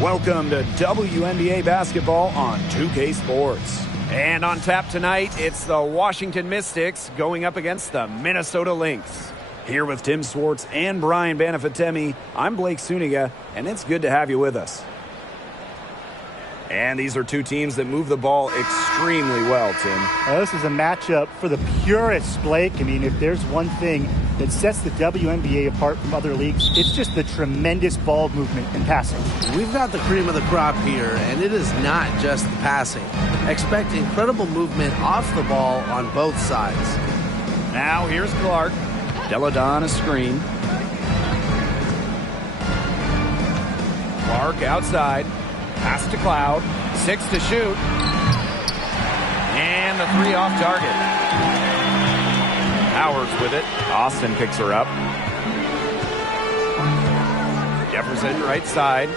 Welcome to WNBA basketball on 2K Sports. And on tap tonight, it's the Washington Mystics going up against the Minnesota Lynx. Here with Tim Swartz and Brian Banafitemi, I'm Blake Suniga, and it's good to have you with us. And these are two teams that move the ball extremely well, Tim. This is a matchup for the purists, Blake. I mean, if there's one thing that sets the WNBA apart from other leagues, it's just the tremendous ball movement and passing. We've got the cream of the crop here, and it is not just the passing. Expect incredible movement off the ball on both sides. Now here's Clark. Delle on a screen. Clark outside. Pass to Cloud. 6 to shoot. And the 3 off target. Powers with it. Austin picks her up. Jefferson right side.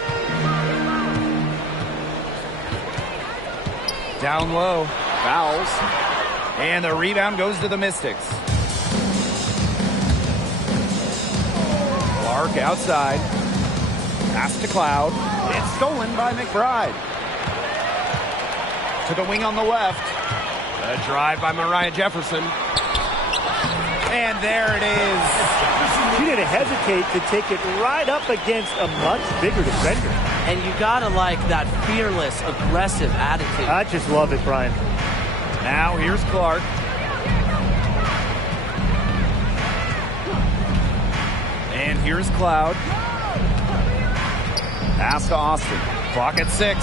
Down low. Fouls. And the rebound goes to the Mystics. Clark outside. Pass to Cloud. It's stolen by McBride. To the wing on the left. A drive by Mariah Jefferson. And there it is. She didn't hesitate to take it right up against a much bigger defender. And you gotta like that fearless, aggressive attitude. I just love it, Brian. Now here's Clark. And here's Cloud. Pass to Austin. Clock at 6.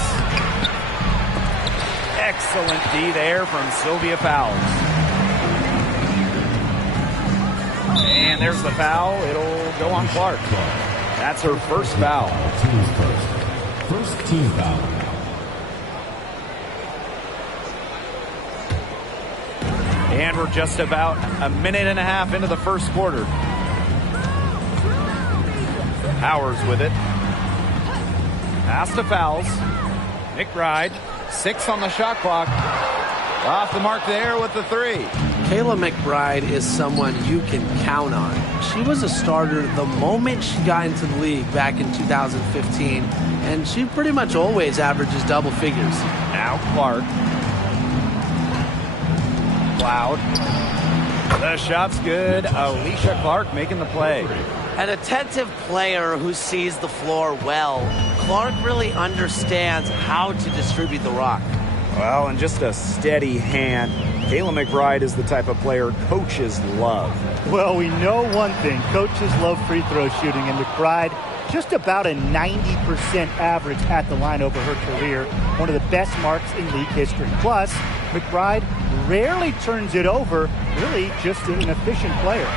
Excellent D there from Sylvia Fowles. And there's the foul. It'll go on Clark. That's her first foul. First team foul. And we're just about a minute and a half into the first quarter. Powers with it. Pass to Fowles. McBride, 6 on the shot clock. Off the mark there with the 3. Kayla Mcbride is someone you can count on. She was a starter the moment she got into the league back in 2015, and she pretty much always averages double figures. Now Clark. Cloud. The shot's good. Alicia Clark making the play. An attentive player who sees the floor well. Clark really understands how to distribute the rock. Well, and just a steady hand. Kayla Mcbride is the type of player coaches love. Well, we know one thing. Coaches love free throw shooting, and McBride just about a 90% average at the line over her career. One of the best marks in league history. Plus, McBride rarely turns it over. Really just an efficient player.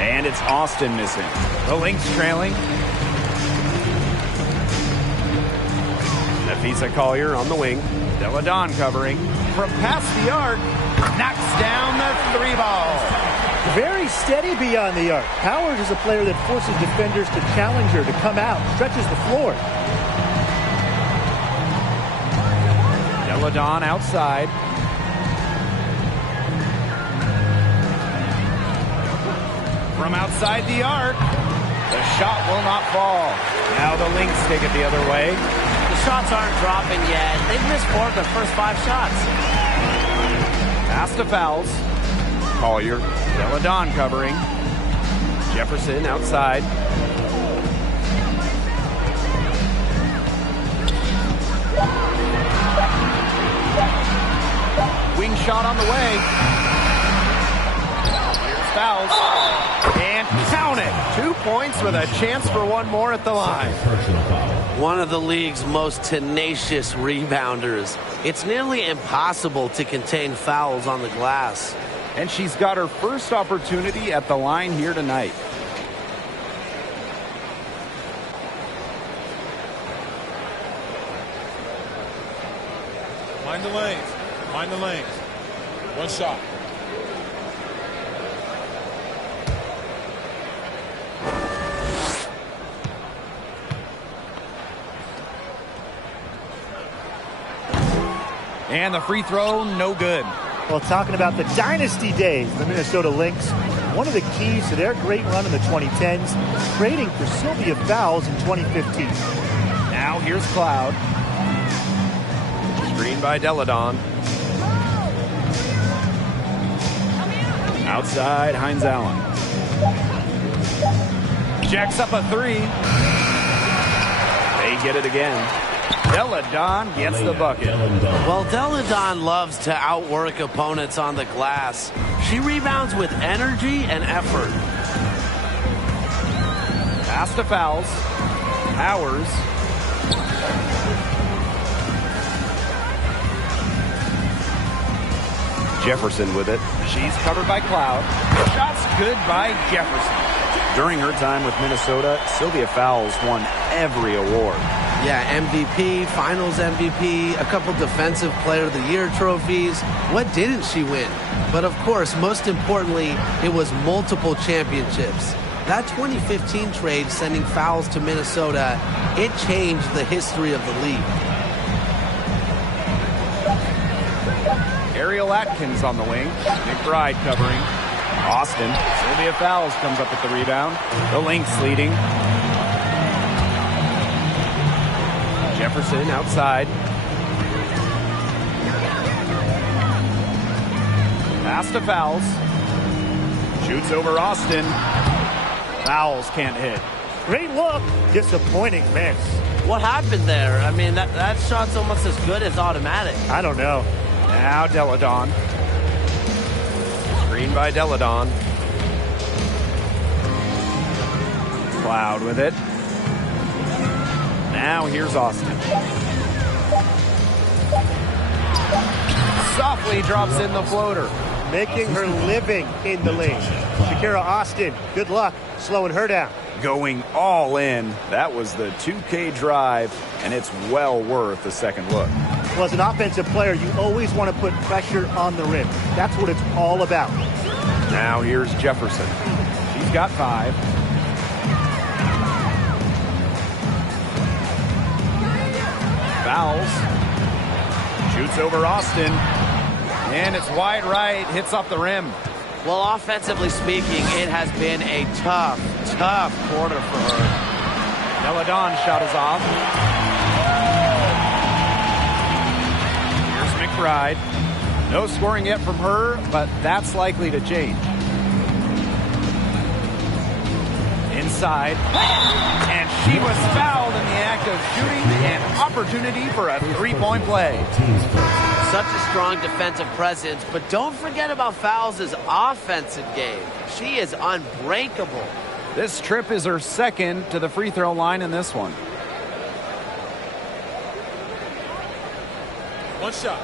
And it's Austin missing. The Lynx trailing. Nafisa Collier on the wing. Delle covering. From past the arc. Knocks down the 3 ball. Very steady beyond the arc. Powers is a player that forces defenders to challenge her, to come out, stretches the floor. Delle outside. From outside the arc, the shot will not fall. Now the Lynx take it the other way. The shots aren't dropping yet. They've missed 4 of their first 5 shots. Pass to Fowles. Collier. Delle covering. Jefferson outside. Wing shot on the way. Here's Fowles. And count it. 2 points with a chance for one more at the line. One of the league's most tenacious rebounders. It's nearly impossible to contain fouls on the glass. And she's got her first opportunity at the line here tonight. Mind the lanes. Mind the lanes. One shot. And the free throw, no good. Well, talking about the dynasty days, the Minnesota Lynx, one of the keys to their great run in the 2010s, trading for Sylvia Fowles in 2015. Now Now here's Cloud. Screen by Delle. Outside, Hines Allen. Jacks up a three. They get it again. Delle gets the bucket. Well, Delle loves to outwork opponents on the glass. She rebounds with energy and effort. Pass to Fowles. Powers. Jefferson with it. She's covered by Cloud. Shot's good by Jefferson. During her time with Minnesota, Sylvia Fowles won every award. Yeah, MVP, Finals MVP, a couple Defensive Player of the Year trophies. What didn't she win? But of course, most importantly, it was multiple championships. That 2015 trade sending Fowles to Minnesota, it changed the history of the league. Ariel Atkins on the wing. McBride covering. Austin. Sylvia Fowles comes up with the rebound. The Lynx leading. Jefferson outside. Pass to Fowles. Shoots over Austin. Fowles can't hit. Great look. Disappointing miss. What happened there? I mean, that shot's almost as good as automatic. I don't know. Now Delle. Screen by Delle. Cloud with it. Now here's Austin. Softly drops in the floater. Making her living in the lane. Shakira Austin, good luck slowing her down. Going all in. That was the 2K drive, and it's well worth a second look. Well, as an offensive player, you always want to put pressure on the rim. That's what it's all about. Now here's Jefferson. She's got 5. Fouls. Shoots over Austin. And it's wide right. Hits off the rim. Well, offensively speaking, it has been a tough quarter for her. Delle shot is off. Here's McBride. No scoring yet from her, but that's likely to change. Inside. And she was fouled in the act of shooting. An opportunity for a three-point play. Such a strong defensive presence, but don't forget about Fowles' offensive game. She is unbreakable. This trip is her second to the free throw line in this one. One shot.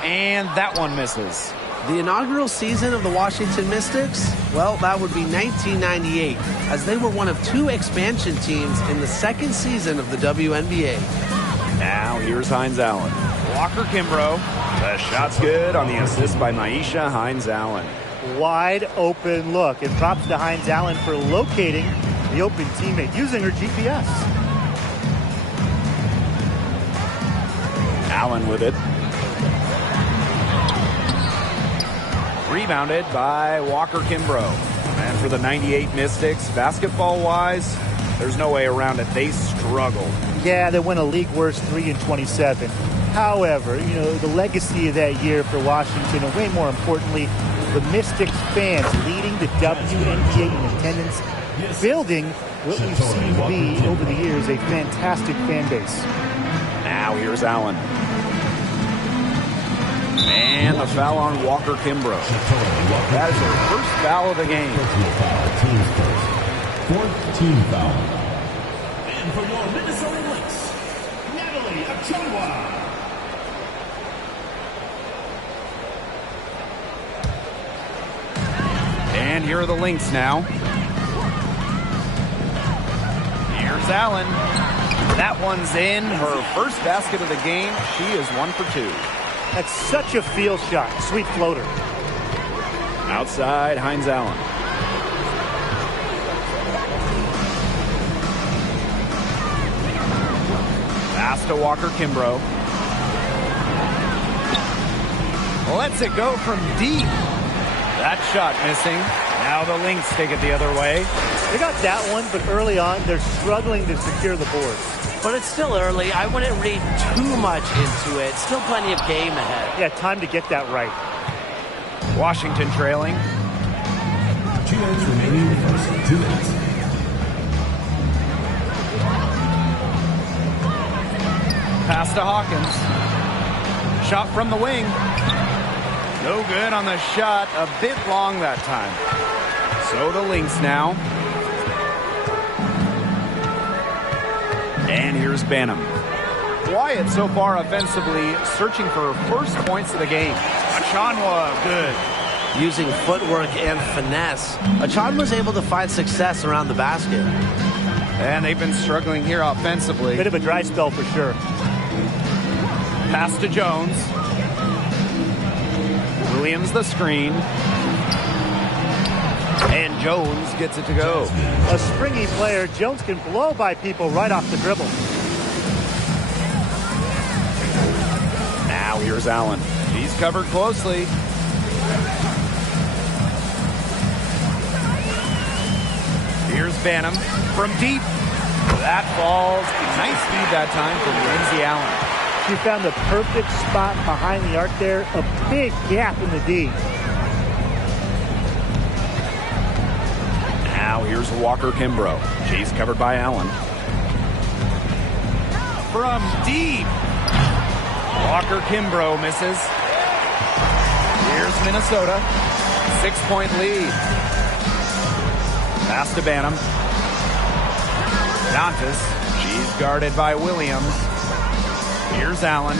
And that one misses. The inaugural season of the Washington Mystics? Well, that would be 1998, as they were one of 2 expansion teams in the second season of the WNBA. Now here's Hines Allen. Walker Kimbrough. The shot's good on the assist by Maisha Hines Allen. Wide open look. And props to Hines Allen for locating the open teammate using her GPS. Allen with it. Rebounded by Walker Kimbrough. And for the 98 Mystics, basketball-wise, there's no way around it. They struggled. Yeah, they went a league worst 3-27. However, the legacy of that year for Washington, and way more importantly, the Mystics fans leading the WNBA in attendance, building what we've seen to be over the years a fantastic fan base. Now here's Allen. And the foul on Walker Kimbrough. That is her first foul of the game. Fourth team foul. And for your Minnesota Lynx, Natalie Achua. And here are the Lynx now. Here's Allen. That one's in. Her first basket of the game. She is 1 for 2. That's such a field shot. Sweet floater. Outside, Hines Allen. Pass to Walker Kimbrough. Lets it go from deep. That shot missing. Now the Lynx take it the other way. They got that one, but early on, they're struggling to secure the boards. But it's still early. I wouldn't read too much into it. Still plenty of game ahead. Yeah, time to get that right. Washington trailing. 2 minutes remaining. 2 minutes. Pass to Hawkins. Shot from the wing. No good on the shot. A bit long that time. So the Lynx now. And here's Banham. Quiet so far offensively, searching for first points of the game. Achanwa, good. Using footwork and finesse, Achan was able to find success around the basket. And they've been struggling here offensively. Bit of a dry spell for sure. Pass to Jones. Williams the screen. And Jones gets it to go. A springy player, Jones can blow by people right off the dribble. Now here's Allen. He's covered closely. Here's Banham from deep. That falls. Nice feed that time from Lindsay Allen. She found the perfect spot behind the arc there. A big gap in the D. Now here's Walker Kimbrough. She's covered by Allen. From deep. Walker Kimbrough misses. Here's Minnesota. 6-point lead. Pass to Banham. Dantas. She's guarded by Williams. Here's Allen.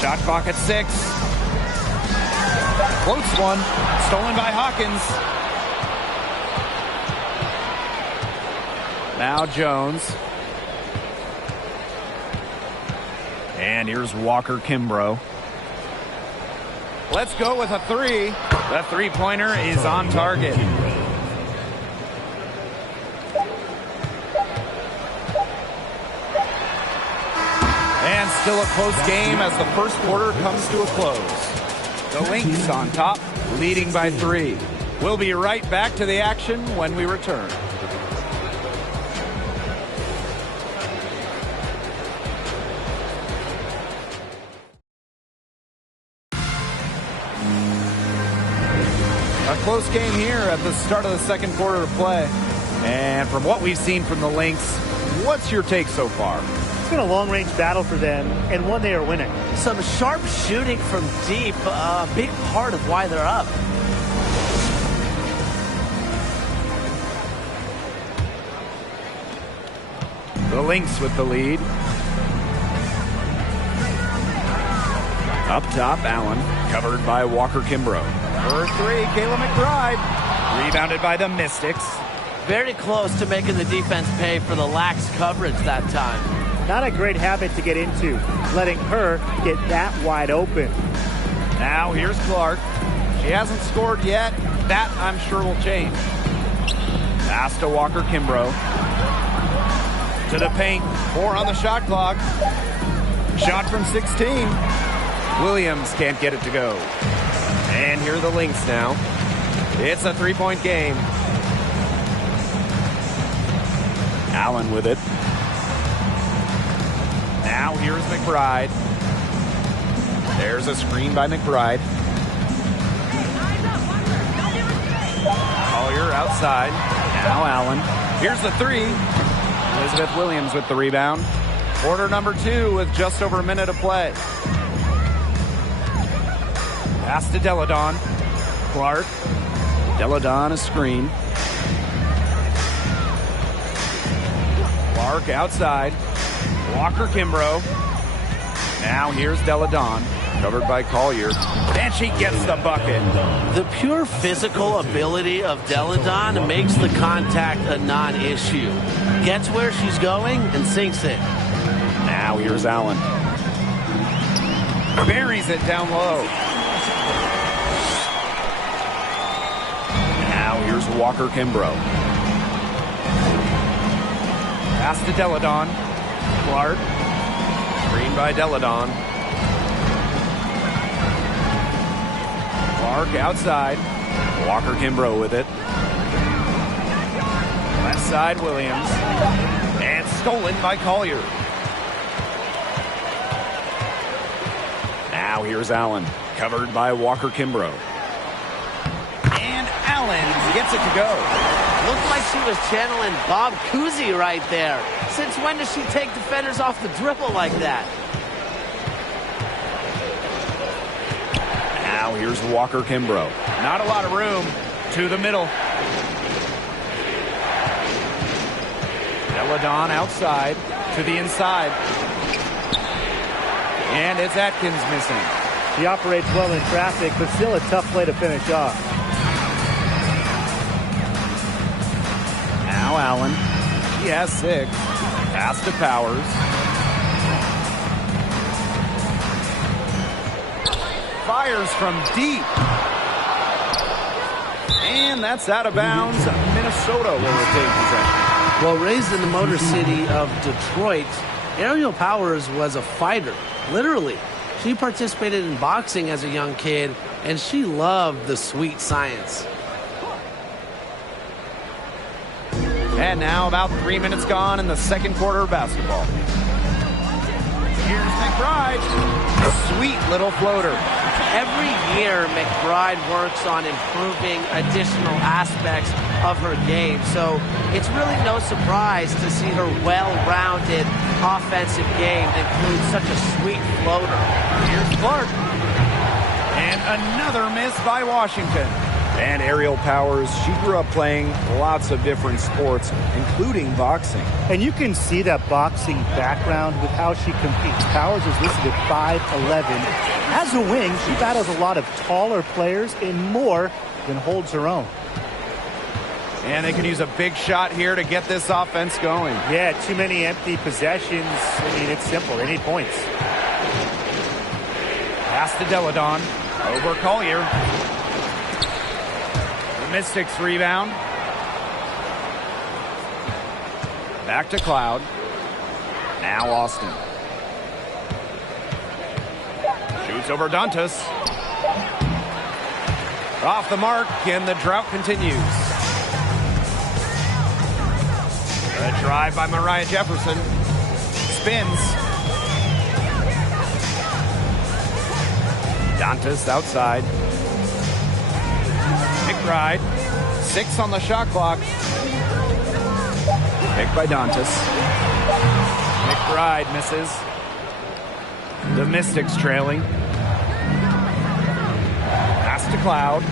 Shot clock at 6. Close one. Stolen by Hawkins. Now Jones. And here's Walker Kimbrough. Let's go with a 3. The three-pointer is on target. And still a close game as the first quarter comes to a close. The Lynx on top, leading by 3. We'll be right back to the action when we return. A close game here at the start of the second quarter of play. And from what we've seen from the Lynx, what's your take so far? It's been a long-range battle for them, and one they are winning. Some sharp shooting from deep, a big part of why they're up. The Lynx with the lead. Up top, Allen, covered by Walker Kimbrough. For 3, Kayla Mcbride, rebounded by the Mystics. Very close to making the defense pay for the lax coverage that time. Not a great habit to get into, letting her get that wide open. Now here's Clark. She hasn't scored yet. That, I'm sure, will change. Pass to Walker Kimbrough. To the paint. 4 on the shot clock. Shot from 16. Williams can't get it to go. And here are the Lynx now. It's a 3-point game. Allen with it. Now here's McBride. There's a screen by McBride. Collier outside. Now Allen. Here's the 3. Elizabeth Williams with the rebound. Quarter number 2 with just over a minute of play. Pass to Delle. Clark. Delle a screen. Clark outside. Walker Kimbrough. Now here's Delle, covered by Collier. And she gets the bucket. The pure physical ability of Delle makes the contact a non-issue. Gets where she's going and sinks it. Now here's Allen. Buries it down low. Now here's Walker Kimbrough. Pass to Delle. Clark. Screen by Delle. Clark outside. Walker Kimbrough with it. Left side, Williams. And stolen by Collier. Now here's Allen. Covered by Walker Kimbrough. And Allen gets it to go. Looked like she was channeling Bob Cousy right there. Since when does she take defenders off the dribble like that? Now here's Walker Kimbrough. Not a lot of room. To the middle. Delle outside. To the inside. And it's Atkins missing. He operates well in traffic, but still a tough play to finish off. Now Allen. He has 6. Pass to Powers. Fires from deep. And that's out of bounds. Minnesota will retain possession. Well, raised in the Motor City of Detroit, Ariel Powers was a fighter, literally. She participated in boxing as a young kid, and she loved the sweet science. And now about 3 minutes gone in the second quarter of basketball. Here's McBride. A sweet little floater. Every year, McBride works on improving additional aspects of her game. So it's really no surprise to see her well-rounded offensive game include such a sweet floater. Here's Clark. And another miss by Washington. And Ariel Powers, she grew up playing lots of different sports, including boxing. And you can see that boxing background with how she competes. Powers is listed at 5'11". As a wing, she battles a lot of taller players and more than holds her own. And they could use a big shot here to get this offense going. Yeah, too many empty possessions. I mean, it's simple. They need points. Pass to Delle. Over Collier. The Mystics rebound. Back to Cloud. Now Austin. Shoots over Dantas. Off the mark, and the drought continues. A drive by Mariah Jefferson. Spins. Dantas outside. McBride. 6 on the shot clock. Picked by Dantas. McBride misses. The Mystics trailing. Pass to Cloud.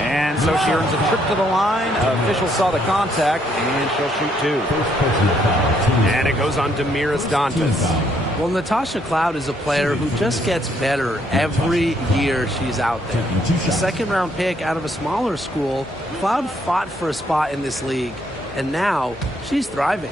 And so she earns a trip to the line. Officials saw the contact, and she'll shoot 2. And it goes on Damiris Dantas. Well, Natasha Cloud is a player who just gets better every year she's out there. A second-round pick out of a smaller school, Cloud fought for a spot in this league, and now she's thriving.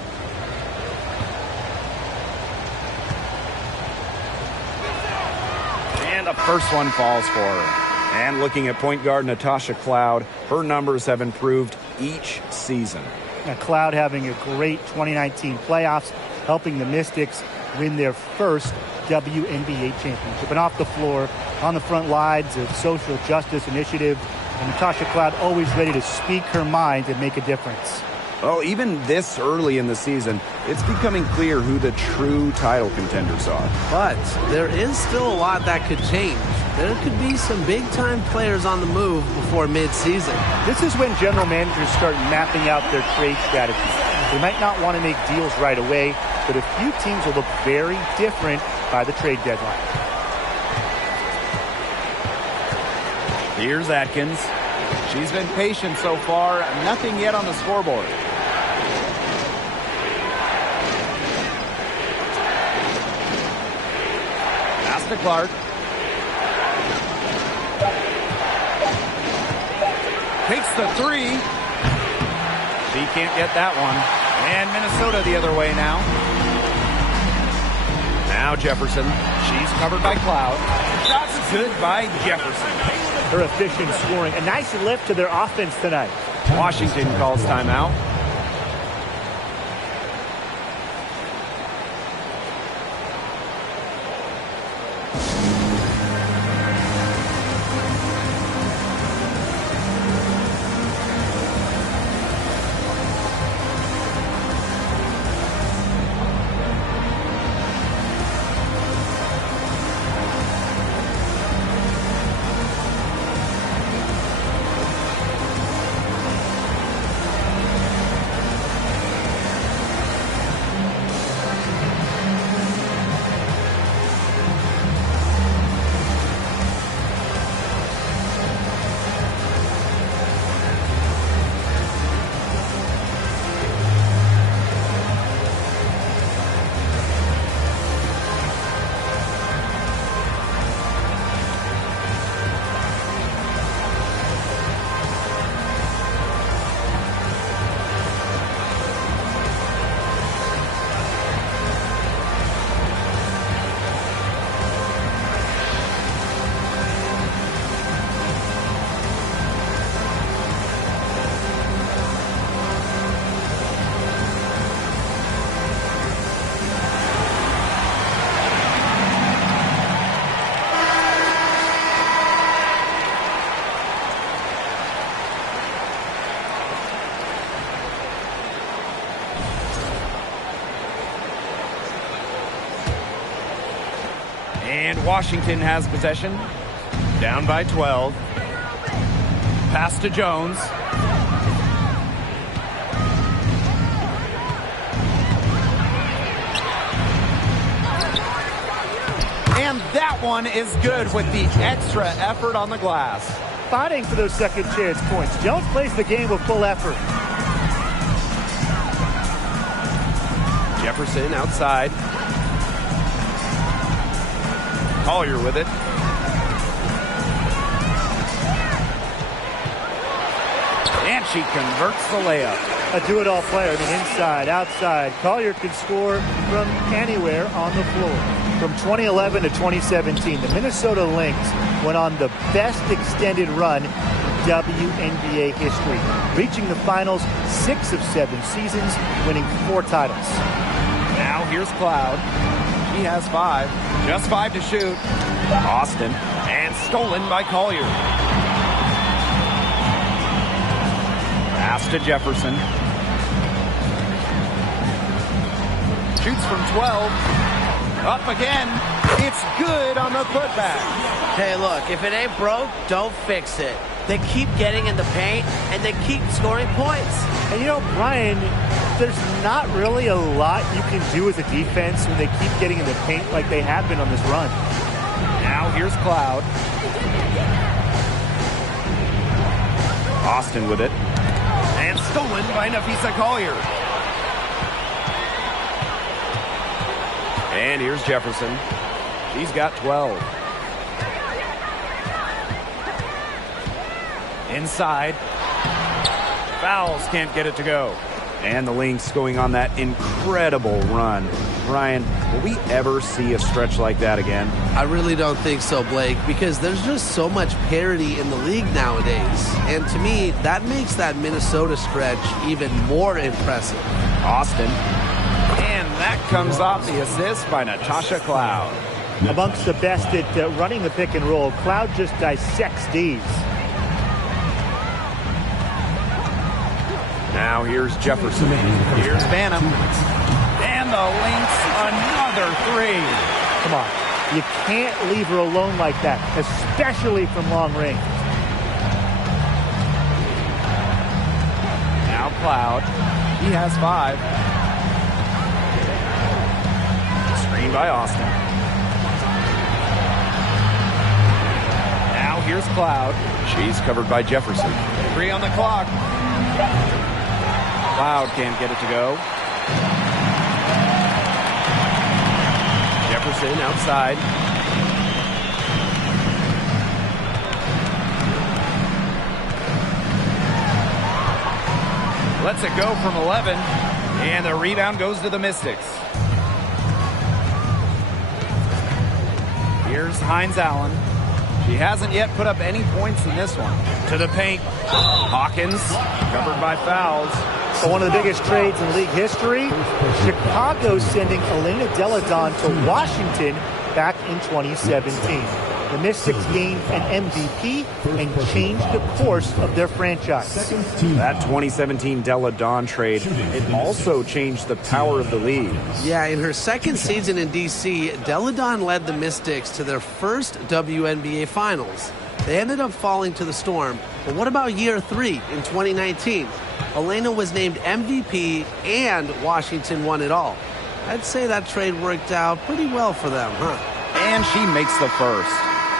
And the first one falls for her. And looking at point guard Natasha Cloud, her numbers have improved each season. Now, Cloud having a great 2019 playoffs, helping the Mystics win their first WNBA championship. And off the floor, on the front lines of social justice initiative, and Natasha Cloud always ready to speak her mind and make a difference. Well, even this early in the season, it's becoming clear who the true title contenders are. But there is still a lot that could change. There could be some big-time players on the move before mid-season. This is when general managers start mapping out their trade strategies. They might not want to make deals right away, but a few teams will look very different by the trade deadline. Here's Atkins. She's been patient so far. Nothing yet on the scoreboard. Pass to Clark. Takes the 3. She can't get that one. And Minnesota the other way now. Now Now Jefferson. She's covered by Cloud. Shot's good by Jefferson. Her efficient scoring. A nice lift to their offense tonight. Washington calls timeout. And Washington has possession. Down by 12. Pass to Jones. And that one is good with the extra effort on the glass. Fighting for those second chance points. Jones plays the game with full effort. Jefferson outside. Collier with it. And she converts the layup. A do-it-all player. Inside, outside. Collier can score from anywhere on the floor. From 2011 to 2017, the Minnesota Lynx went on the best extended run in WNBA history, reaching the finals 6 of 7 seasons, winning 4 titles. Now here's Cloud. She has 5. Just 5 to shoot. Austin. And stolen by Collier. Pass to Jefferson. Shoots from 12. Up again. It's good on the putback. Hey, look, if it ain't broke, don't fix it. They keep getting in the paint, and they keep scoring points. And you know, Brian, there's not really a lot you can do as a defense when they keep getting in the paint like they have been on this run. Now here's Cloud. Austin with it. And stolen by Napheesa Collier. And here's Jefferson. She's got 12. Inside. Fouls can't get it to go. And the Lynx going on that incredible run. Brian, will we ever see a stretch like that again? I really don't think so, Blake, because there's just so much parity in the league nowadays. And to me, that makes that Minnesota stretch even more impressive. Austin. And that comes off the assist by Natasha Cloud. Amongst the best at running the pick and roll, Cloud just dissects D's. Now here's Jefferson. Here's Banham. And the Lynx, another 3. Come on. You can't leave her alone like that, especially from long range. Now Cloud. He has 5. Screen by Austin. Now here's Cloud. She's covered by Jefferson. 3 on the clock. Cloud can't get it to go. Jefferson outside. Lets it go from 11. And the rebound goes to the Mystics. Here's Hines Allen. She hasn't yet put up any points in this one. To the paint. Hawkins, covered by fouls. So one of the biggest trades in league history, Chicago sending Elena Delle to Washington back in 2017. The Mystics gained an MVP and changed the course of their franchise. That 2017 Delle trade, it also changed the power of the league. Yeah, in her second season in D.C., Delle led the Mystics to their first WNBA Finals. They ended up falling to the Storm. But what about year 3 in 2019? Elena was named MVP and Washington won it all. I'd say that trade worked out pretty well for them, huh? And she makes the first.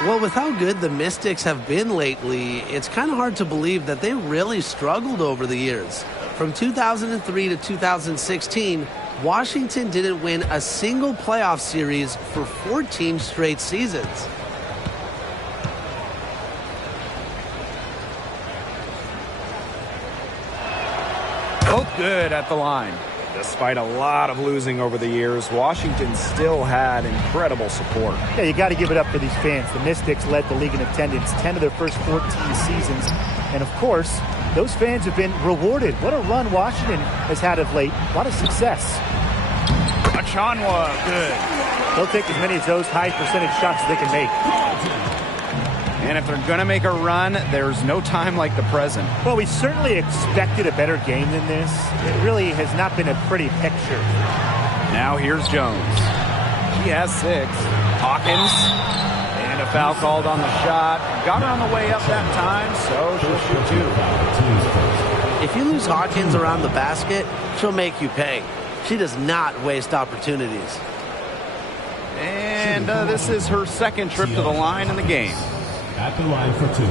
Well, with how good the Mystics have been lately, it's kind of hard to believe that they really struggled over the years. From 2003 to 2016, Washington didn't win a single playoff series for 14 straight seasons. Both good at the line. Despite a lot of losing over the years, Washington still had incredible support. Yeah, you got to give it up for these fans. The Mystics led the league in attendance 10 of their first 14 seasons. And, of course, those fans have been rewarded. What a run Washington has had of late. A lot of success. Achanwa, good. They'll take as many of those high percentage shots as they can make. And if they're going to make a run, there's no time like the present. Well, we certainly expected a better game than this. It really has not been a pretty picture. Now here's Jones. She has 6. Hawkins. And a foul called on the shot. Got her on the way up that time, so she'll shoot 2. If you lose Hawkins around the basket, she'll make you pay. She does not waste opportunities. And this is her second trip to the line in the game. At the line for 2.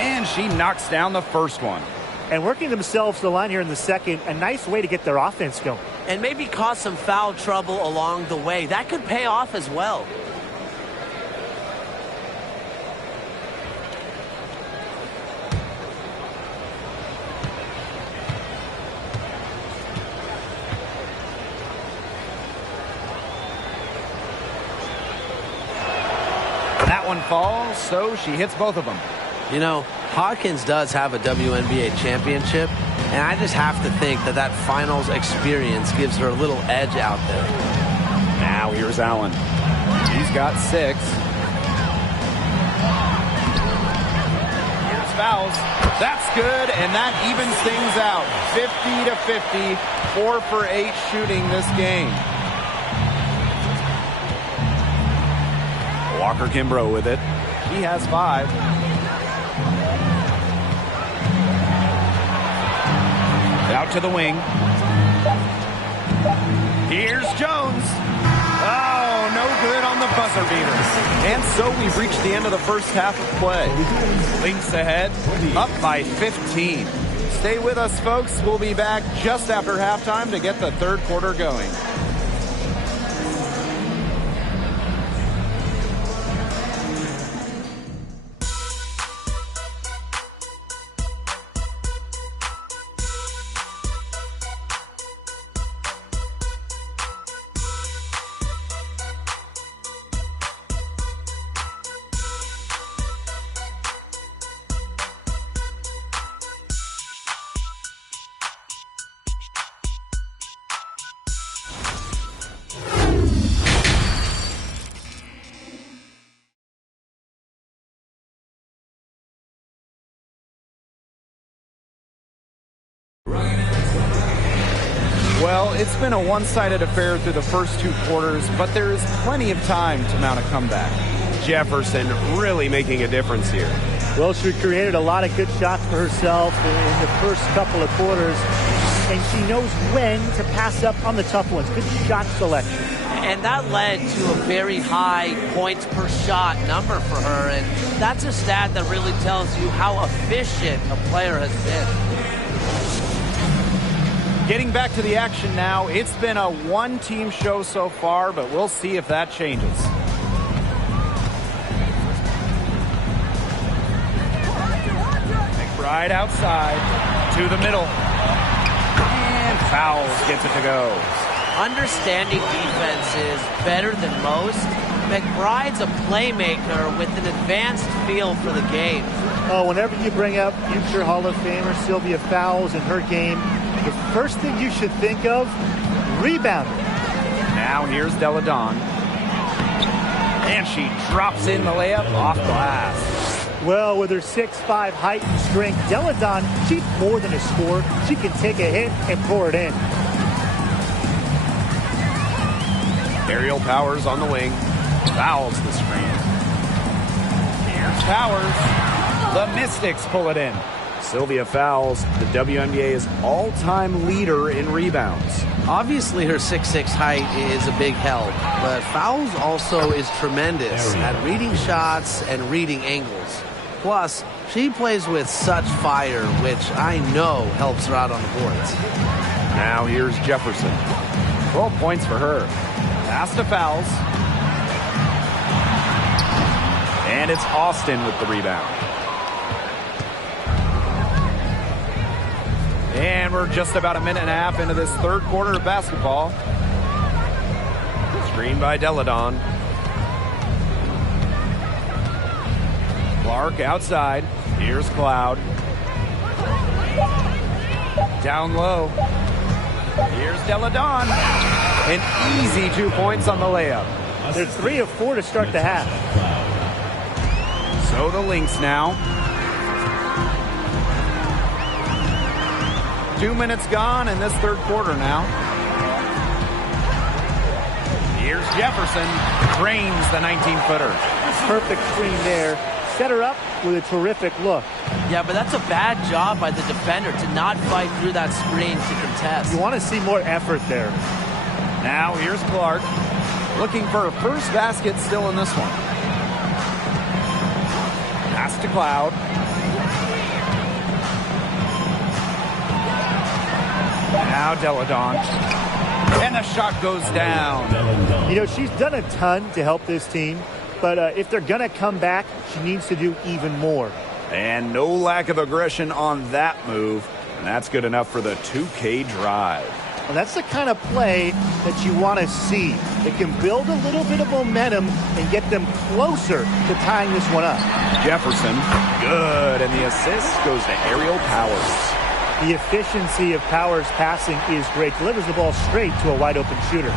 And she knocks down the first one. And working themselves to the line here in the second, a nice way to get their offense going. And maybe cause some foul trouble along the way. That could pay off as well. That one falls, so she hits both of them. You know, Hawkins does have a WNBA championship, and I just have to think that that finals experience gives her a little edge out there. Now here's Allen. He's got 6. Here's fouls. That's good, and that evens things out. 50 to 50, 4 for 8 shooting this game. Walker Kimbrough with it. He has 5. Out to the wing. Here's Jones. Oh, no good on the buzzer beater. And so we've reached the end of the first half of play. Lynx ahead, up by 15. Stay with us, folks. We'll be back just after halftime to get the third quarter going. Well, it's been a one-sided affair through the first 2 quarters, but there is plenty of time to mount a comeback. Jefferson really making a difference here. Well, she created a lot of good shots for herself in the first couple of quarters, and she knows when to pass up on the tough ones. Good shot selection. And that led to a very high points per shot number for her, and that's a stat that really tells you how efficient a player has been. Getting back to the action now. It's been a one-team show so far, but we'll see if that changes. McBride outside to the middle. And fouls, gets it to go. Understanding defense is better than most. McBride's a playmaker with an advanced feel for the game. Oh, whenever you bring up future Hall of Famer Sylvia Fowles in her game, the first thing you should think of, rebounding. Now here's Delle. And she drops in the layup off glass. Well, with her 6'5" height and strength, Delle, she's more than a scorer. She can take a hit and pour it in. Ariel Powers on the wing. Fouls the screen. Here's Powers. The Mystics pull it in. Sylvia Fowles, the WNBA's all-time leader in rebounds. Obviously, her 6'6" height is a big help, but Fowles also is tremendous at reading shots and reading angles. Plus, she plays with such fire, which I know helps her out on the boards. Now here's Jefferson. 12 points for her. Pass to Fowles. And it's Austin with the rebound. And we're just about a minute and a half into this third quarter of basketball. Screen by Delle. Clark outside. Here's Cloud. Down low. Here's Delle. An easy 2 points on the layup. They're 3 of 4 to start the half. So the Lynx now. 2 minutes gone in this third quarter now. Here's Jefferson. Drains the 19-footer. Perfect screen there. Set her up with a terrific look. Yeah, but that's a bad job by the defender to not fight through that screen to contest. You want to see more effort there. Now here's Clark. Looking for a first basket still in this one. Pass to Cloud. Now Delle. And the shot goes down. You know, she's done a ton to help this team, but if they're going to come back, she needs to do even more. And no lack of aggression on that move. And that's good enough for the 2K drive. Well, that's the kind of play that you want to see. It can build a little bit of momentum and get them closer to tying this one up. Jefferson, good. And the assist goes to Ariel Powers. The efficiency of Powers' passing is great. Delivers the ball straight to a wide-open shooter.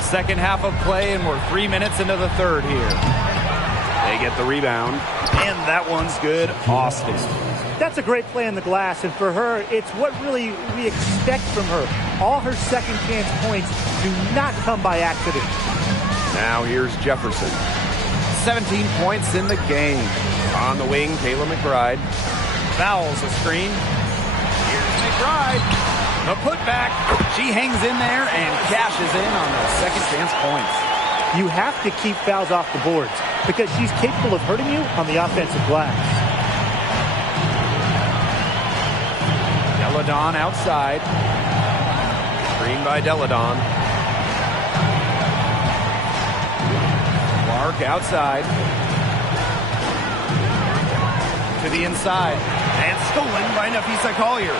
Second half of play, and we're 3 minutes into the third here. They get the rebound, and that one's good. Austin. That's a great play on the glass, and for her, it's what really we expect from her. All her second-chance points do not come by accident. Now here's Jefferson. 17 points in the game. On the wing, Kayla Mcbride. Fouls a screen. Here's McBride. The putback. She hangs in there and cashes in on those second-chance points. You have to keep fouls off the boards because she's capable of hurting you on the offensive glass. Delle outside. Screen by Delle. Clark outside. To the inside. And stolen by Napisa Collier.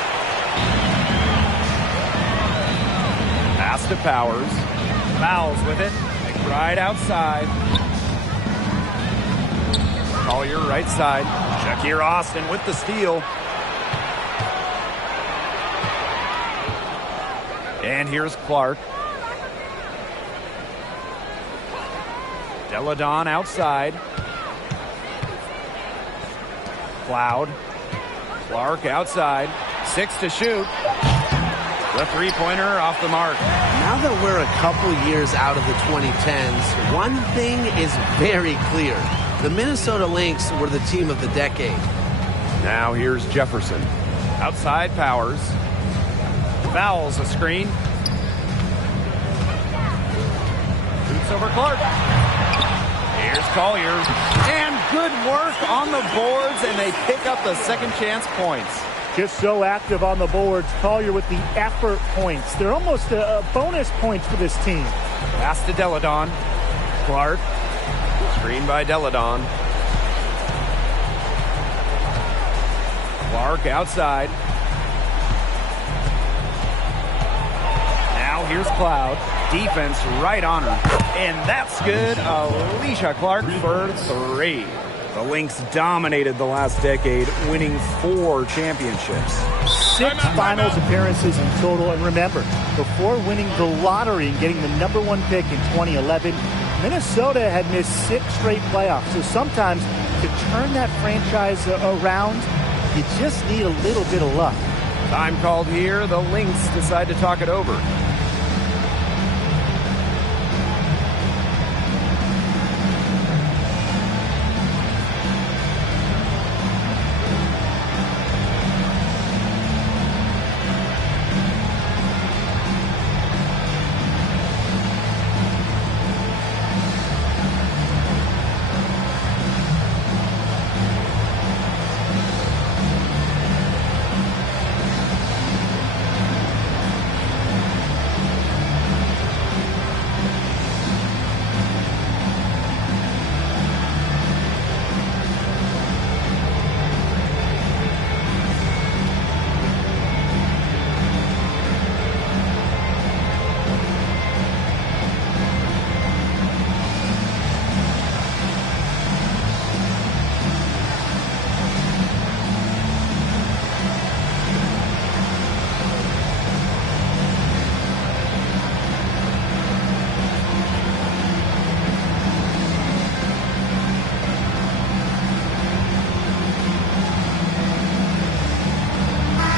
Pass to Powers. Fouls with it. McBride outside. Collier right side. Shakir Austin with the steal. And here's Clark. Delle outside. Cloud. Clark outside. 6 to shoot. The three-pointer off the mark. Now that we're a couple years out of the 2010s, one thing is very clear. The Minnesota Lynx were the team of the decade. Now here's Jefferson. Outside Powers. Fouls a screen. Shoots over Clark. Here's Collier. And good work on the boards, and they pick up the second chance points. Just so active on the boards. Collier with the effort points. They're almost a bonus points for this team. Pass to Delle. Clark. Screen by Delle. Clark outside. Now here's Cloud. Defense right on her. And that's good. Alicia Clark for 3. The Lynx dominated the last decade, winning 4 championships. 6 finals appearances in total. And remember, before winning the lottery and getting the #1 pick in 2011, Minnesota had missed 6 straight playoffs. So sometimes to turn that franchise around, you just need a little bit of luck. Time called here. The Lynx decide to talk it over.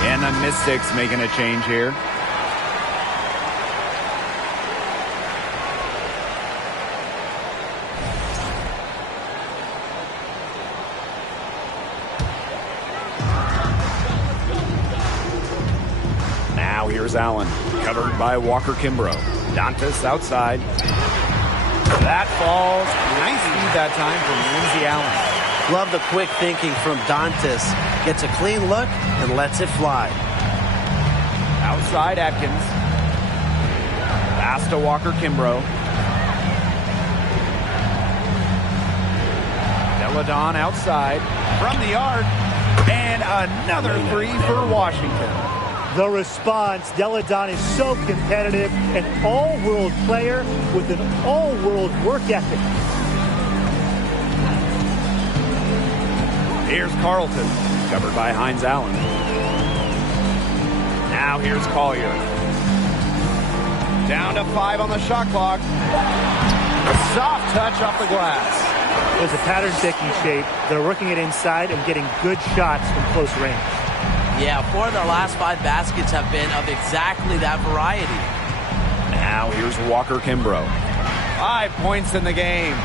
And the Mystics making a change here. Now here's Allen, covered by Walker Kimbrough. Dantas outside. That falls. Nice feed that time from Lindsay Allen. Love the quick thinking from Dantas. Gets a clean look and lets it fly. Outside Atkins. Pass to Walker Kimbrough. Delle outside from the arc. And another 3 for Washington. The response, Delle is so competitive, an all-world player with an all-world work ethic. Here's Carlton, covered by Hines Allen. Now here's Collier. Down to 5 on the shot clock. Soft touch off the glass. There's a pattern taking shape. They're working it inside and getting good shots from close range. Yeah, 4 of their last 5 baskets have been of exactly that variety. Now here's Walker Kimbrough. 5 points in the game.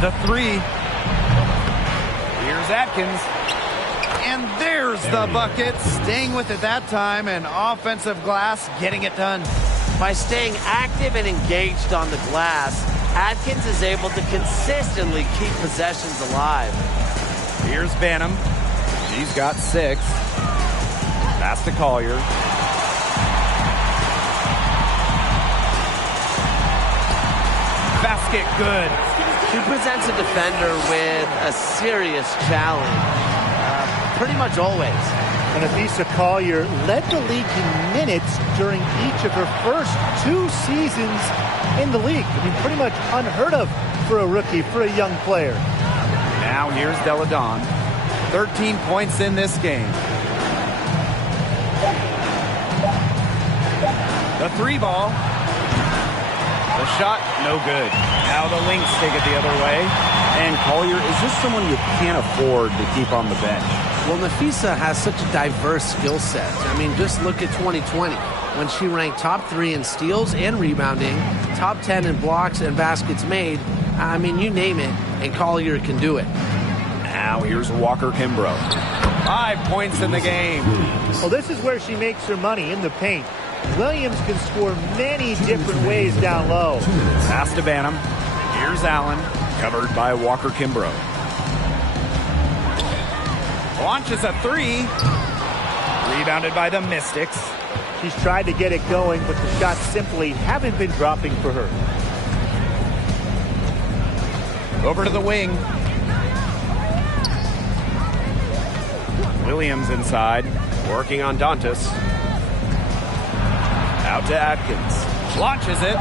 The 3. Here's Atkins. And there's the bucket. Staying with it that time, and offensive glass getting it done. By staying active and engaged on the glass, Atkins is able to consistently keep possessions alive. Here's Banham. She's got 6. Pass to Collier. Basket good. She presents a defender with a serious challenge, pretty much always. And Natasha Collier led the league in minutes during each of her first 2 seasons in the league. I mean, pretty much unheard of for a rookie, for a young player. Now here's Delle. 13 points in this game. The 3 ball. The shot, no good. Now the Lynx take it the other way. And Collier, is this someone you can't afford to keep on the bench? Well, Nafisa has such a diverse skill set. I mean, just look at 2020 when she ranked top 3 in steals and rebounding, top 10 in blocks and baskets made. I mean, you name it, and Collier can do it. Now here's Walker Kimbrough. 5 points in the game. Well, this is where she makes her money, in the paint. Williams can score many different ways down low. Pass to Banham. Here's Allen, covered by Walker Kimbrough. Launches a three. Rebounded by the Mystics. She's tried to get it going, but the shots simply haven't been dropping for her. Over to the wing. Williams inside, working on Dantas. Out to Atkins. Launches it.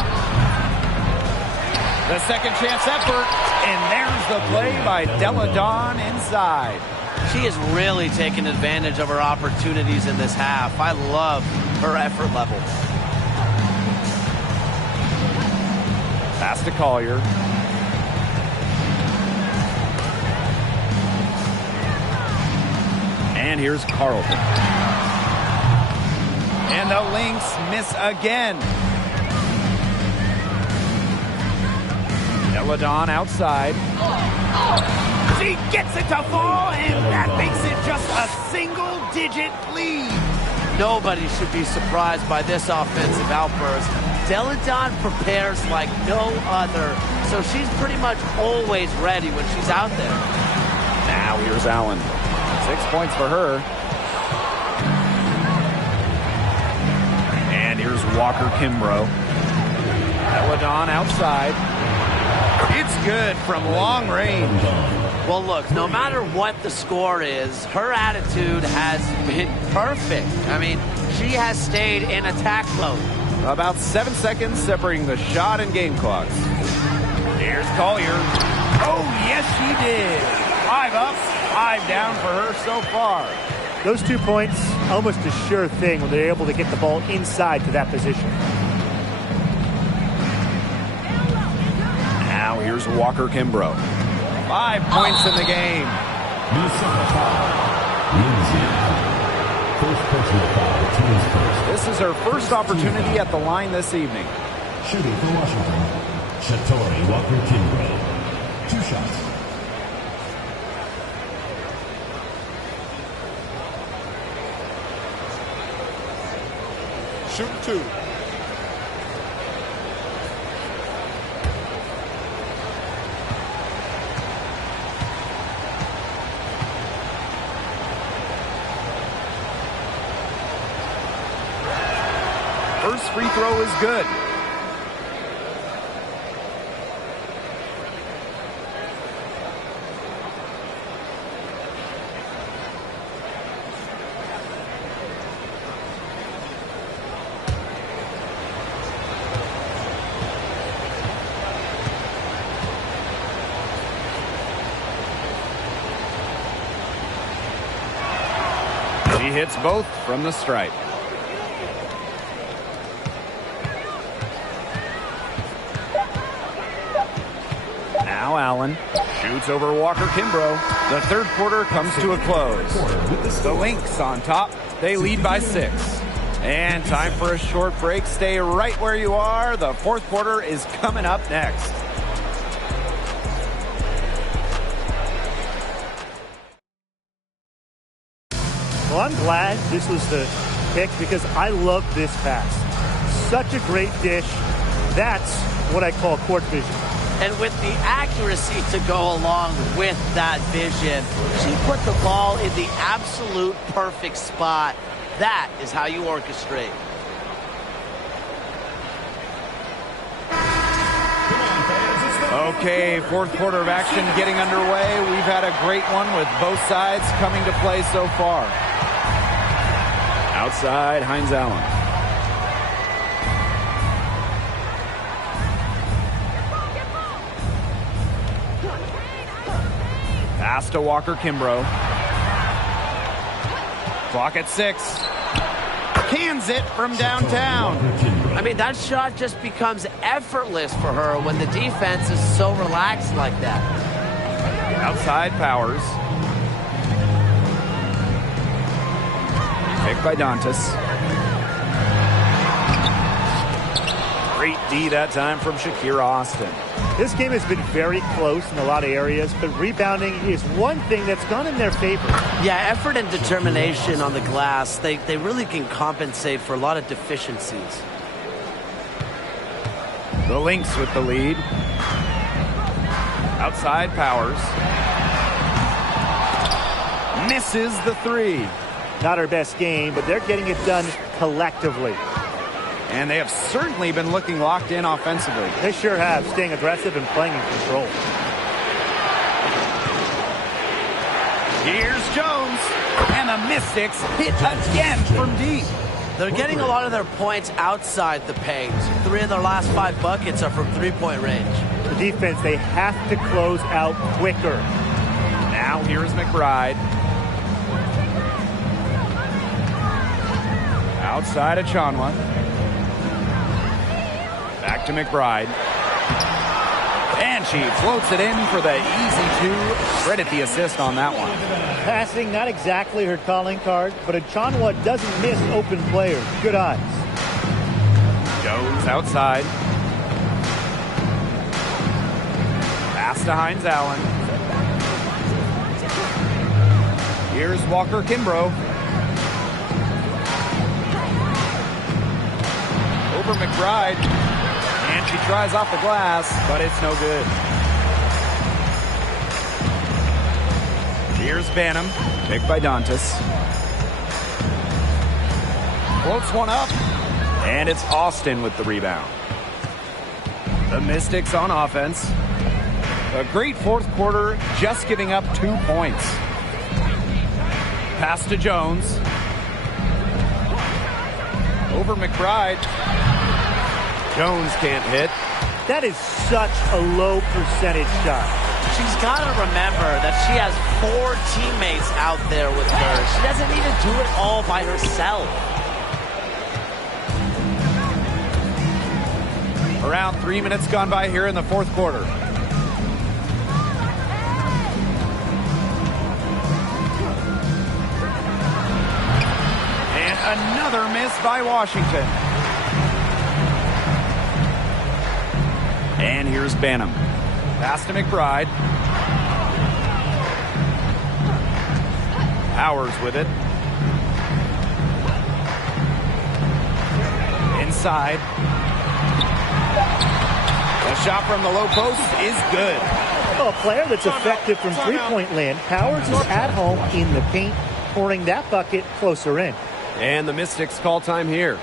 The second chance effort. And there's the play by Donne inside. She is really taking advantage of her opportunities in this half. I love her effort level. Pass to Collier. And here's Carlton. And the Lynx miss again. Donne outside. She gets it to fall, and that makes it just a single-digit lead. Nobody should be surprised by this offensive outburst. Donne prepares like no other, so she's pretty much always ready when she's out there. Now here's Allen. 6 points for her. And here's Walker Kimbrough. Donne outside. It's good from long range. Well, look, no matter what the score is, her attitude has been perfect. I mean, she has stayed in attack mode. About 7 seconds separating the shot and game clocks. Here's Collier. Oh, yes, she did. 5 up, 5 down for her so far. Those 2 points, almost a sure thing when they're able to get the ball inside to that position. Now here's Walker Kimbrough. 5 points in the game. This is her first opportunity at the line this evening. Shooting for Washington, Shatori Walker Kimbrough. 2 shots. Shooting 2. First free throw is good. She hits both from the stripe. Now Allen shoots over Walker Kimbrough. The third quarter comes to a close. The Lynx on top. They lead by 6. And time for a short break. Stay right where you are. The fourth quarter is coming up next. Well, I'm glad this was the pick because I love this pass. Such a great dish. That's what I call court vision. And with the accuracy to go along with that vision, she put the ball in the absolute perfect spot. That is how you orchestrate. Okay, fourth quarter of action getting underway. We've had a great one with both sides coming to play so far. Outside, Hines Allen. Pass to Walker Kimbrough. Clock at 6. Cans it from downtown. I mean, that shot just becomes effortless for her when the defense is so relaxed like that. Outside Powers. Picked by Dantas. Great D that time from Shakira Austin. This game has been very close in a lot of areas, but rebounding is one thing that's gone in their favor. Yeah, effort and determination on the glass, they really can compensate for a lot of deficiencies. The Lynx with the lead. Outside Powers. Misses the three. Not her best game, but they're getting it done collectively. And they have certainly been looking locked in offensively. They sure have, staying aggressive and playing in control. Here's Jones. And the Mystics hit again from deep. They're getting a lot of their points outside the paint. 3 of their last 5 buckets are from three-point range. The defense, they have to close out quicker. Now here's McBride. Outside of Chanwa. Back to McBride. And she floats it in for the easy two. Credit the assist on that one. Passing, not exactly her calling card, but Achanwa doesn't miss open players. Good eyes. Jones outside. Pass to Hines Allen. Here's Walker Kimbrough. Over McBride. And she tries off the glass, but it's no good. Here's Banham, picked by Dantas. Floats one up, and it's Austin with the rebound. The Mystics on offense. A great fourth quarter, just giving up 2 points. Pass to Jones. Over McBride. Jones can't hit. That is such a low percentage shot. She's got to remember that she has 4 teammates out there with her. She doesn't need to do it all by herself. Around 3 minutes gone by here in the fourth quarter. And another miss by Washington. And here's Banham. Pass to McBride. Powers with it. Inside. A shot from the low post is good. Well, a player that's effective from three-point land. Powers is at home in the paint, pouring that bucket closer in. And the Mystics call time here.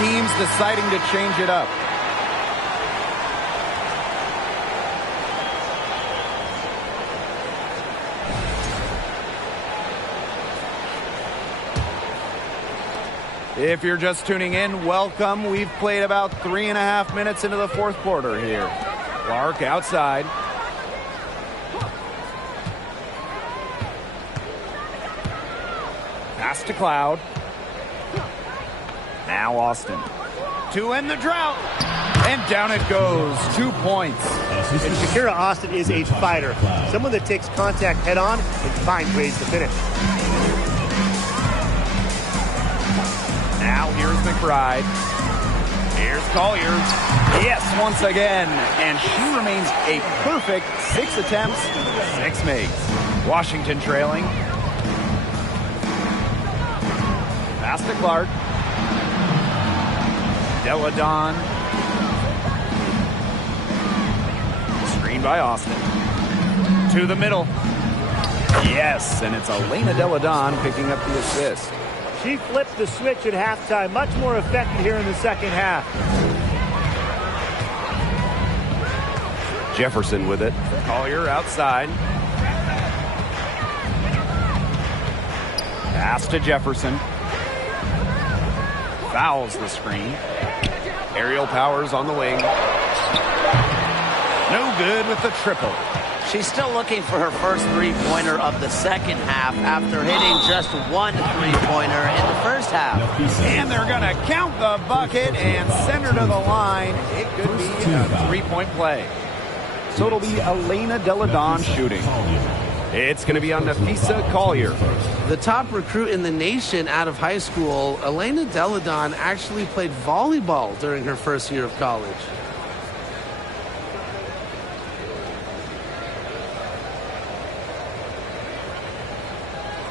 Teams deciding to change it up. If you're just tuning in, welcome. We've played about 3.5 minutes into the fourth quarter here. Clark outside. Pass to Cloud. Now Austin. To end the drought. And down it goes. 2 points. And Shakira Austin is a fighter. Someone that takes contact head on and finds ways to finish. Now here's McBride. Here's Collier. Yes, once again. And she remains a perfect 6 attempts, 6 makes. Washington trailing. Pass to Clark. Donne. Screen by Austin. To the middle. Yes, and it's Elena Donne picking up the assist. She flipped the switch at halftime. Much more effective here in the second half. Jefferson with it. Collier outside. Pass to Jefferson. Fouls the screen. Aerial Powers on the wing. No good with the triple. She's still looking for her first three-pointer of the second half after hitting just one three-pointer in the first half. And they're going to count the bucket and send her to the line. It could be a three-point play. So it'll be Elena Donne shooting. It's going to be on Natasha Collier. The top recruit in the nation out of high school, Elena Donne actually played volleyball during her first year of college.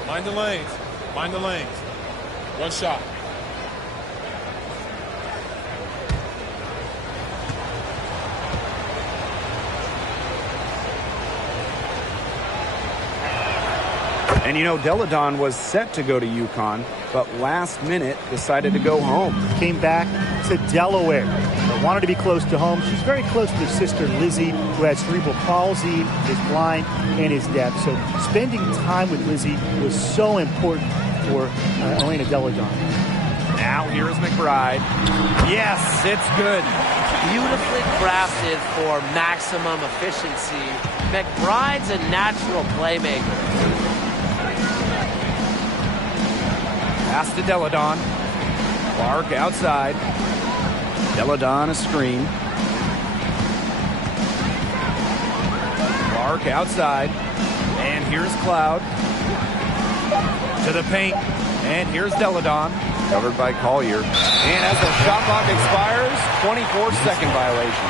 Mind the lanes. Mind the lanes. One shot. And you know, Donne was set to go to UConn, but last minute decided to go home. Came back to Delaware. But wanted to be close to home. She's very close to her sister Lizzie, who has cerebral palsy, is blind, and is deaf. So spending time with Lizzie was so important for Elena Donne. Now here's McBride. Yes, it's good. Beautifully crafted for maximum efficiency. McBride's a natural playmaker. Pass to Donne. Clark outside. Donne a screen. Clark outside. And here's Cloud. To the paint. And here's Donne. Covered by Collier. And as the shot clock expires, 24-second violation.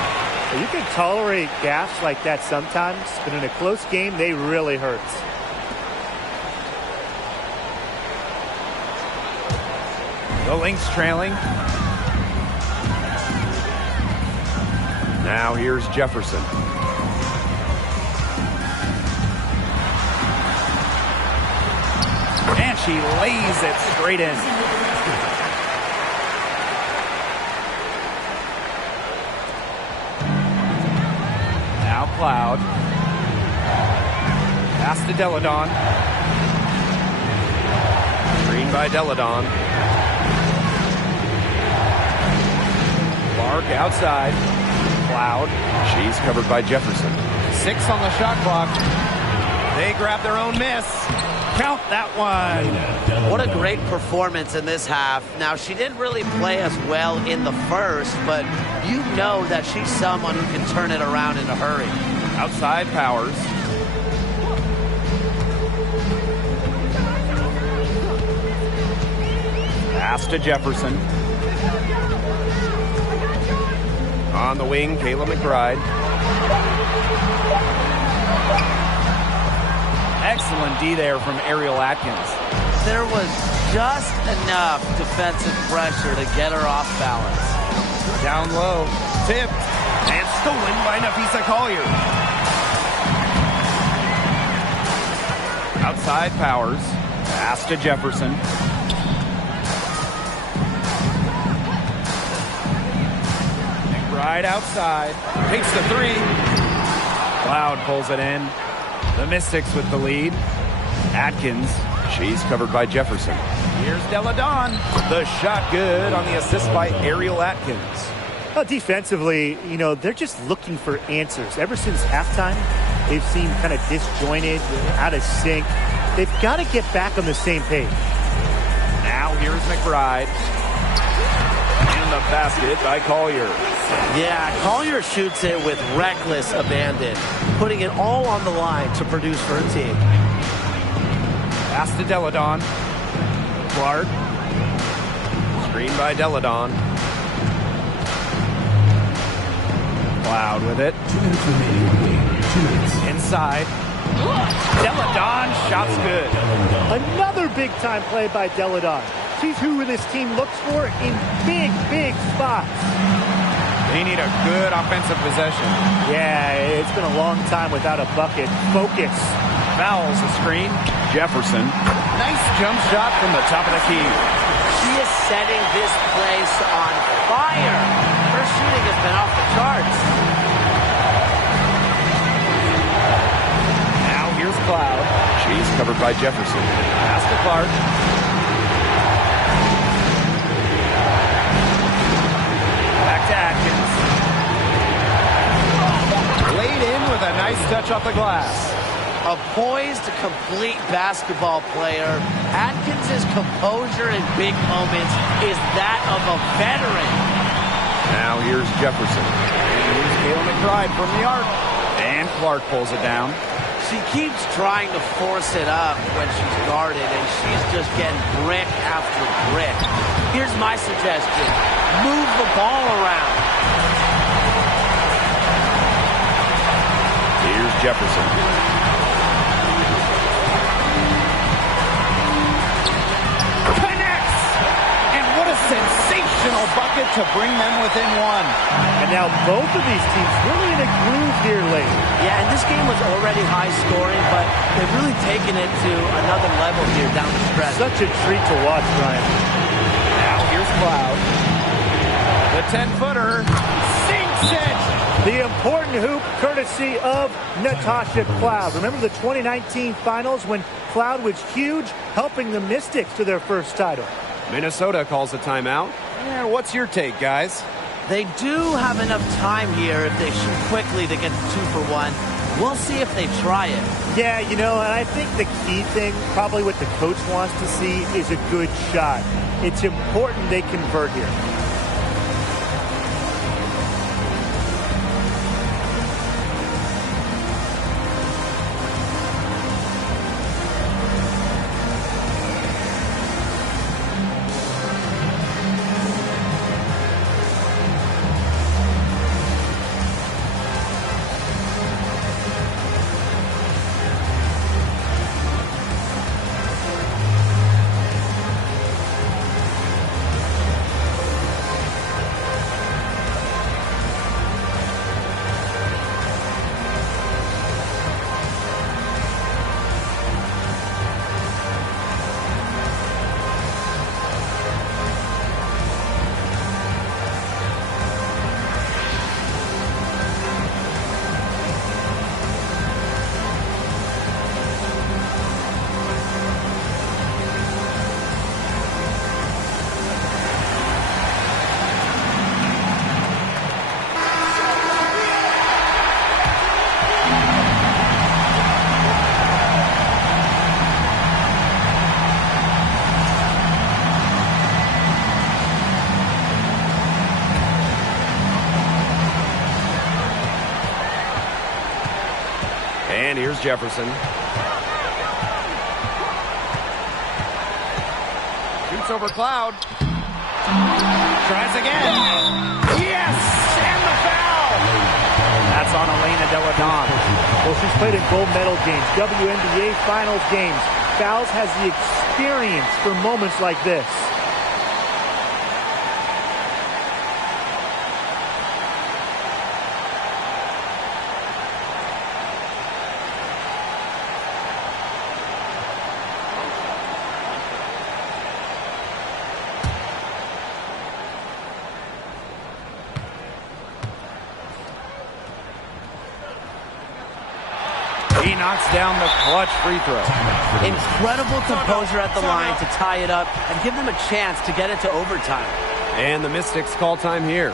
You can tolerate gaffes like that sometimes, but in a close game, they really hurt. The Lynx trailing. Now here's Jefferson. And she lays it straight in. Now Cloud. Pass to Donne. Screen by Donne. Clark outside. Cloud. She's covered by Jefferson. 6 on the shot clock. They grab their own miss. Count that one. What a great performance in this half. Now, she didn't really play as well in the first, but you know that she's someone who can turn it around in a hurry. Outside Powers. Pass to Jefferson. On the wing, Kayla Mcbride. Excellent D there from Ariel Atkins. There was just enough defensive pressure to get her off balance. Down low, tipped, and stolen by Natasha Collier. Outside Powers. Pass to Jefferson. Right outside. Takes the three. Cloud pulls it in. The Mystics with the lead. Atkins. She's covered by Jefferson. Here's Donne. The shot good on the assist by Ariel Atkins. Well, defensively, you know, they're just looking for answers. Ever since halftime, they've seemed kind of disjointed, out of sync. They've got to get back on the same page. Now here's McBride. And the basket by Collier. Yeah, Collier shoots it with reckless abandon, putting it all on the line to produce for her team. Pass to Donne. Clark. Screen by Delle. Cloud with it. 2 minutes remaining in the game. 2 minutes. Inside. Delle shot's good. Another big-time play by Delle. She's who this team looks for in big, big spots. They need a good offensive possession. Yeah, it's been a long time without a bucket. Focus. Fouls the screen. Jefferson. Nice jump shot from the top of the key. She is setting this place on fire. Her shooting has been off the charts. Now here's Cloud. She's covered by Jefferson. Pass to Clark. Back to Atkins. Laid in with a nice touch off the glass. A poised, complete basketball player. Atkins' composure in big moments is that of a veteran. Now here's Jefferson. And here's Kayla Mcbride from the arc. And Clark pulls it down. She keeps trying to force it up when she's guarded, and she's just getting brick after brick. Here's my suggestion. Move the ball around. Here's Jefferson. Connects! And what a sensational bucket to bring them within one. And now both of these teams really in a groove here late. Yeah, and this game was already high scoring, but they've really taken it to another level here down the stretch. Such a treat to watch, Brian. Now here's Cloud. The 10-footer sinks it. The important hoop courtesy of Natasha Cloud. Remember the 2019 finals when Cloud was huge, helping the Mystics to their first title. Minnesota calls a timeout. And what's your take, guys? They do have enough time here if they shoot quickly to get the 2 for 1. We'll see if they try it. Yeah, you know, and I think the key thing, probably what the coach wants to see, is a good shot. It's important they convert here. And here's Jefferson. Shoots over Cloud. Tries again. Yes! And the foul! That's on Elena Delle. Well, she's played in gold medal games, WNBA finals games. Fouls has the experience for moments like this. He knocks down the clutch free throw. Incredible composure at the line to tie it up and give them a chance to get into overtime. And the Mystics call time here.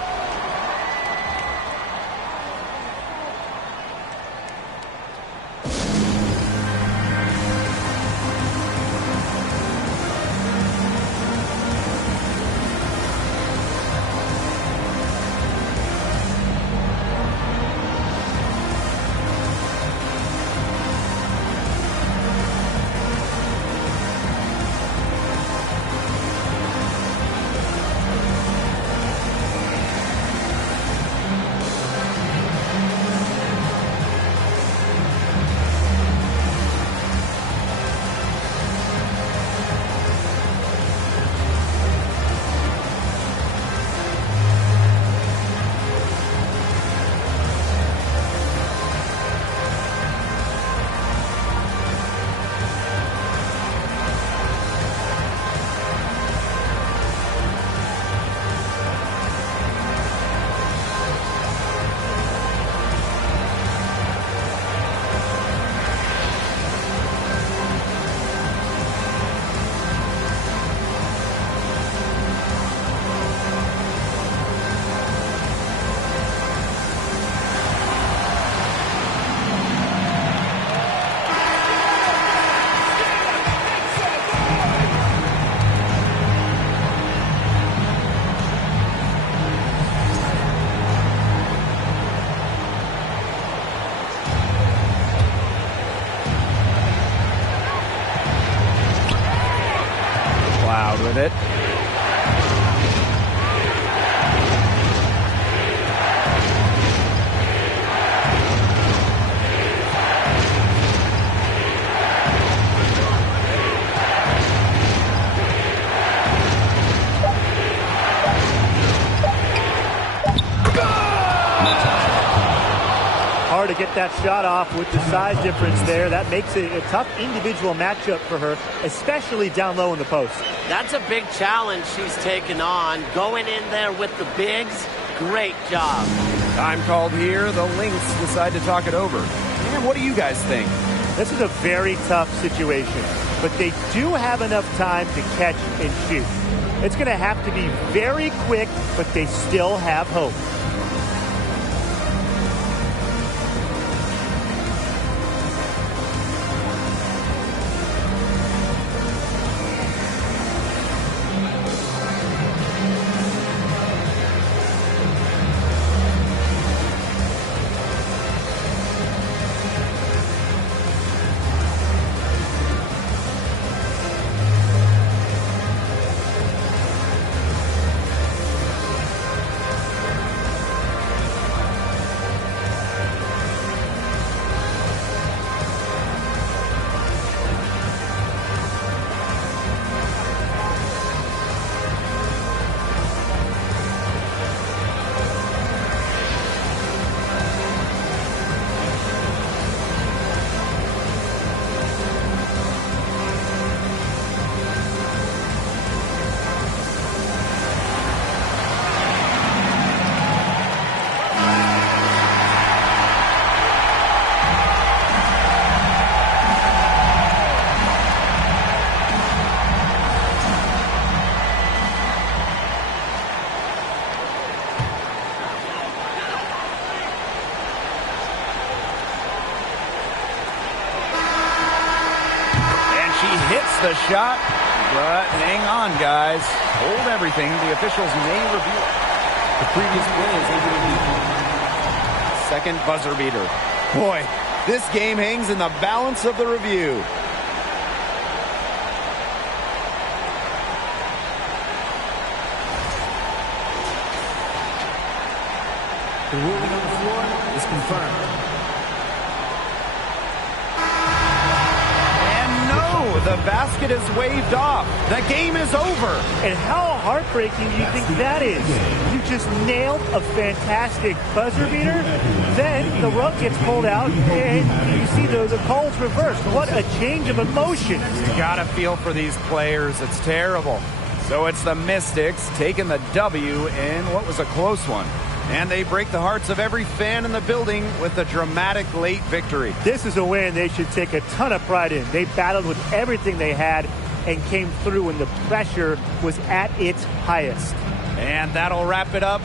get that shot off with the size difference there. That makes it a tough individual matchup for her, especially down low in the post. That's a big challenge she's taken on. Going in there with the bigs, great job. Time called here. The Lynx decide to talk it over. And what do you guys think? This is a very tough situation, but they do have enough time to catch and shoot. It's going to have to be very quick, but they still have hope. The shot, but hang on, guys. Hold everything. The officials may review it. The previous play is able to be. Second buzzer beater. Boy, this game hangs in the balance of the review. The ruling on the floor is confirmed. The basket is waved off. The game is over. And how heartbreaking do you think that is? You just nailed a fantastic buzzer beater. Then the rug gets pulled out, and you see the calls reversed. What a change of emotion. You gotta feel for these players. It's terrible. So it's the Mystics taking the W in what was a close one. And they break the hearts of every fan in the building with a dramatic late victory. This is a win they should take a ton of pride in. They battled with everything they had and came through when the pressure was at its highest. And that'll wrap it up